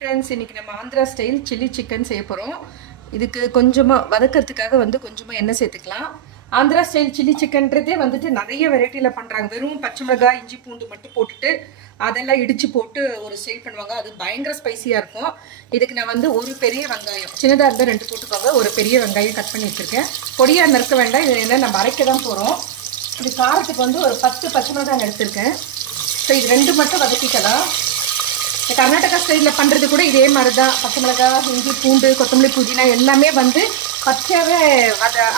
Friends, இன்னைக்கு நம்ம Andhra style chilli chicken செய்ய போகிறோம். இதுக்கு கொஞ்சமாக வதக்கிறதுக்காக கொஞ்சமாக எண்ணெய் சேர்த்துக்கலாம். ஆந்திரா ஸ்டைல் சில்லி சிக்கன்றதே நிறைய வெரைட்டியில் பண்ணுறாங்க. வெறும் பச்சை மிளகாய், இஞ்சி, பூண்டு மட்டும் போட்டுட்டு அதெல்லாம் இடித்து போட்டு ஒரு ஸ்டைல் பண்ணுவாங்க. அது பயங்கர ஸ்பைசியாக இருக்கும். இதுக்கு நான் ஒரு பெரிய வெங்காயம், சின்னதாக இருந்தால் 2 போட்டுக்கோங்க. ஒரு பெரிய வெங்காயம் கட் பண்ணி வச்சுருக்கேன். பொடியாக நறுக்க வேண்டாம், இது என்ன நம்ம அரைக்க தான் போகிறோம். இது காரத்துக்கு ஒரு 10 பச்சை மிளகாய் எடுத்துருக்கேன். ஸோ இது 2 மட்டும் வதக்கிக்கலாம். கர்நாடகா ஸ்டைலில் பண்ணுறது கூட இதே மாதிரி தான். பச்சை மிளகாய், இஞ்சி, பூண்டு, கொத்தமல்லி, புதினா எல்லாமே பச்சையாகவே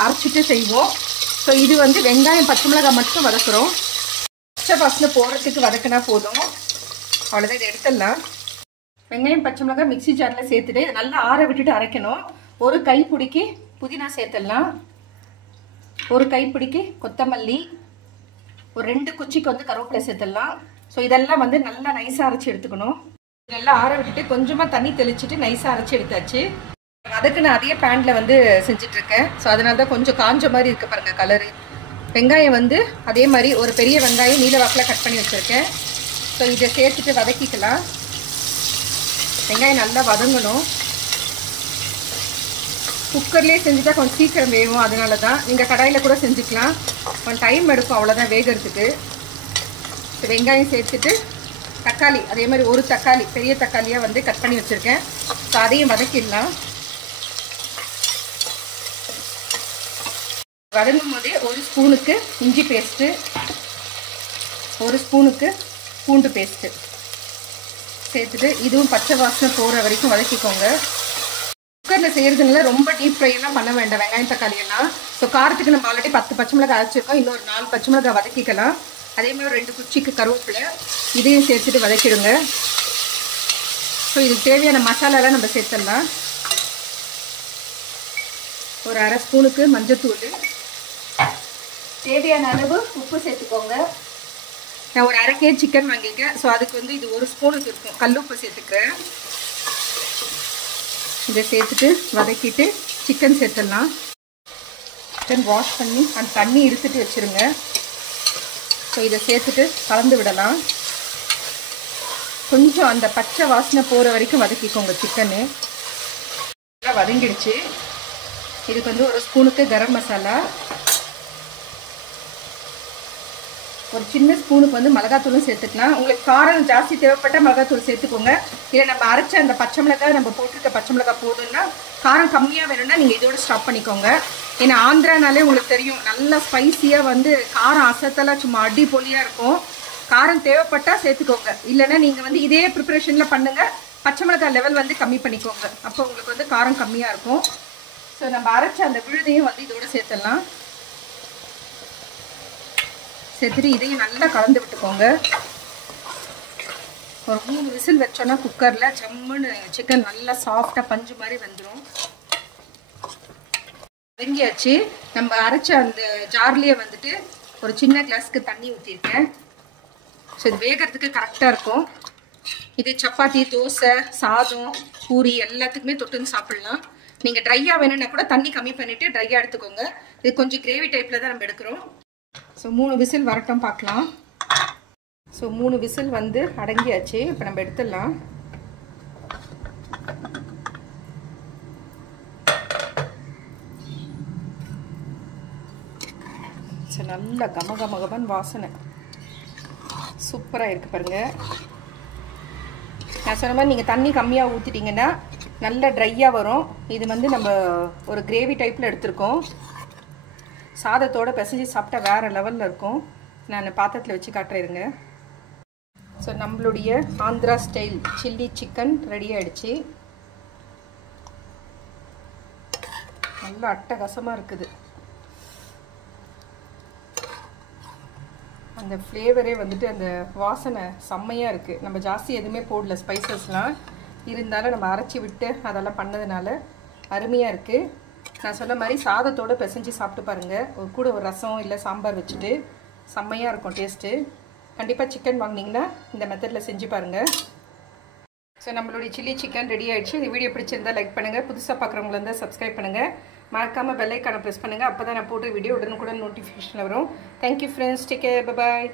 அரைச்சிட்டு செய்வோம். ஸோ இது வெங்காயம், பச்சை மிளகாய் மட்டும் வதக்குறோம். பச்சை வாசனை போகிறதுக்கு வதக்கினா போதும். அவ்வளோதான், இதை எடுத்துடலாம். வெங்காயம், பச்சை மிளகாய் மிக்சி ஜாரில் சேர்த்துட்டு நல்லா ஆற விட்டுட்டு அரைக்கணும். ஒரு கைப்பிடிக்கு புதினா சேர்த்துடலாம். ஒரு கைப்பிடிக்கு கொத்தமல்லி, ஒரு 2 குச்சிக்கு கருவேப்பிலை சேர்த்துடலாம். ஸோ இதெல்லாம் நல்லா நைஸாக அரைச்சி எடுத்துக்கணும். நல்லா ஆற விட்டுட்டு கொஞ்சமாக தண்ணி தெளிச்சுட்டு நைஸாக அரைச்சி எடுத்தாச்சு. அதுக்கு நான் அதே பேனில் செஞ்சிட்ருக்கேன். ஸோ அதனால தான் கொஞ்சம் காஞ்ச மாதிரி இருக்குது பாருங்கள் கலரு. வெங்காயம் அதே மாதிரி ஒரு பெரிய வெங்காயம் நீல வாக்கில் கட் பண்ணி வச்சுருக்கேன். ஸோ இதை சேர்த்துட்டு வதக்கிக்கலாம். வெங்காயம் நல்லா வதங்கணும். குக்கர்லேயே செஞ்சுட்டா கொஞ்சம் சீக்கிரம் வேகும். அதனால தான் நீங்கள் கடாயில் கூட செஞ்சுக்கலாம். கொஞ்சம் டைம் எடுக்கும், அவ்வளோதான் வேகிறதுக்கு. வெங்காயம் சேர்த்துட்டு தக்காளி, அதே மாதிரி ஒரு தக்காளி, பெரிய தக்காளியாக கட் பண்ணி வச்சுருக்கேன். ஸோ அதையும் வதக்கிடலாம். வதங்கும் போதே 1 ஸ்பூனுக்கு இஞ்சி பேஸ்ட்டு, 1 ஸ்பூனுக்கு பூண்டு பேஸ்ட்டு சேர்த்துட்டு இதுவும் பச்சை வாசனை போகிற வரைக்கும் வதக்கிக்கோங்க. குக்கரில் செய்கிறதுனால ரொம்ப டீப் ஃப்ரையெல்லாம் பண்ண வேண்டாம் வெங்காயம் தக்காளியெல்லாம். ஸோ காரத்துக்கு நம்ம ஆல்ரெடி 10 பச்சை மிளகாய் அரைச்சிருக்கோம். இன்னொரு 4 பச்சை மிளகாய் வதக்கிக்கலாம். அதே மாதிரி 2 குச்சிக்கு கருவேப்பிலை, இதையும் சேர்த்துட்டு வதக்கிடுங்க. ஸோ இதுக்கு தேவையான மசாலாலாம் நம்ம சேர்த்துடலாம். ஒரு 1/2 ஸ்பூனுக்கு மஞ்சத்தூள், தேவையான அளவு உப்பு சேர்த்துக்கோங்க. நான் ஒரு 1/2 kg சிக்கன் வாங்கியிருக்கேன். ஸோ அதுக்கு இது 1 ஸ்பூனுக்கு இருக்கும். கல் உப்பு சேர்த்துக்கிறேன். இதை சேர்த்துட்டு வதக்கிட்டு சிக்கன் சேர்த்துடலாம். சிக்கன் வாஷ் பண்ணி அந்த தண்ணி எடுத்துட்டு வச்சுருங்க. ஸோ இதை சேர்த்துட்டு கலந்து விடலாம். கொஞ்சம் அந்த பச்சை வாசனை போகிற வரைக்கும் வதக்கிக்கோங்க. சிக்கனு நல்லா வதங்கிடுச்சு. இதுக்கு 1 ஸ்பூனுக்கு கரம் மசாலா, ஒரு சின்ன ஸ்பூனுக்கு மிளகாத்தூளும் சேர்த்துக்கலாம். உங்களுக்கு காரம் ஜாஸ்தி தேவைப்பட்ட மிளகாத்தூள் சேர்த்துக்கோங்க. இல்லை நம்ம அரைச்ச அந்த பச்சை மிளகாய், நம்ம போட்டிருக்க பச்சை மிளகாய் போதுன்னா, காரம் கம்மியாக வேணும்னா நீங்கள் இதோட ஸ்டாப் பண்ணிக்கோங்க. ஏன்னா ஆந்திரானாலே உங்களுக்கு தெரியும், நல்லா ஸ்பைஸியாக காரம் அசத்தெல்லாம் சும்மா அடிப்பொலியாக இருக்கும். காரம் தேவைப்பட்டால் சேர்த்துக்கோங்க. இல்லைன்னா நீங்கள் இதே ப்ரிப்பரேஷனில் பண்ணுங்கள். பச்சை மிளகாய் லெவல் கம்மி பண்ணிக்கோங்க. அப்போ உங்களுக்கு காரம் கம்மியாக இருக்கும். ஸோ நம்ம அரைச்ச அந்த விழுதையும் இதோட சேர்த்துடலாம். சேர்த்துட்டு இதையும் நல்லா கலந்து விட்டுக்கோங்க. ஒரு 3 விசில் வச்சோன்னா குக்கரில் ஜம்முன்னு சிக்கன் நல்லா சாஃப்டாக பஞ்சு மாதிரி வந்துடும். வதங்கியாச்சு. நம்ம அரைச்ச அந்த ஜார்லேயே ஒரு சின்ன கிளாஸ்க்கு தண்ணி ஊற்றிருக்கேன். ஸோ இது வேகிறதுக்கு கரெக்டாக இருக்கும். இது சப்பாத்தி, தோசை, சாதம், பூரி எல்லாத்துக்குமே தொட்டுன்னு சாப்பிட்லாம். நீங்கள் ட்ரையாக வேணும்னா கூட தண்ணி கம்மி பண்ணிவிட்டு ட்ரையாக எடுத்துக்கோங்க. இது கொஞ்சம் கிரேவி டைப்பில் தான் நம்ம எடுக்கிறோம். ஸோ 3 விசில் வரட்டும் பார்க்கலாம். ஸோ 3 விசில் அடங்கியாச்சு. இப்போ நம்ம எடுத்துடலாம். ஸோ நல்லா கமகமகமன் வாசனை சூப்பராக இருக்குது பாருங்கள். நான் சொன்ன மாதிரி நீங்கள் தண்ணி கம்மியாக ஊற்றிட்டிங்கன்னா நல்லா ட்ரையாக வரும். இது நம்ம ஒரு கிரேவி டைப்பில் எடுத்துருக்கோம். சாதத்தோடு பிசைஞ்சு சாப்பிட்டா வேறு லெவலில் இருக்கும். நான் பாத்திரத்தில் வச்சு காட்டுறேருங்க. ஸோ நம்மளுடைய Andhra style chilli chicken ready ஆகிடுச்சு. நல்லா அட்டகாசமாக இருக்குது. அந்த ஃப்ளேவரே அந்த வாசனை செம்மையாக இருக்குது. நம்ம ஜாஸ்தி எதுவுமே போடல, ஸ்பைசஸ்லாம் இருந்தாலும் நம்ம அரைச்சி விட்டு அதெல்லாம் பண்ணதுனால அருமையாக இருக்குது. நான் சொன்ன மாதிரி சாதத்தோடு பிசைஞ்சு சாப்பிட்டு பாருங்கள். கூட ஒரு ரசம் இல்லை சாம்பார் வச்சுட்டு செம்மையாக இருக்கும் டேஸ்ட்டு. கண்டிப்பாக சிக்கன் வாங்கினீங்கன்னா இந்த மெத்தடில் செஞ்சு பாருங்கள். ஸோ நம்மளுடைய சில்லி சிக்கன் ரெடி ஆகிடுச்சு. இந்த வீடியோ பிடிச்சிருந்தால் லைக் பண்ணுங்கள். புதுசாக பார்க்குறவங்கள இருந்தால் சப்ஸ்கிரைப் பண்ணுங்கள். மறக்காமல் பெல் ஐக்கானை ப்ரெஸ் பண்ணுங்கள். அப்போ தான் நான் போடுற வீடியோ உடனுக்குடன் நோட்டிஃபிகேஷன் வரும். Thank you friends. Take care. Bye bye.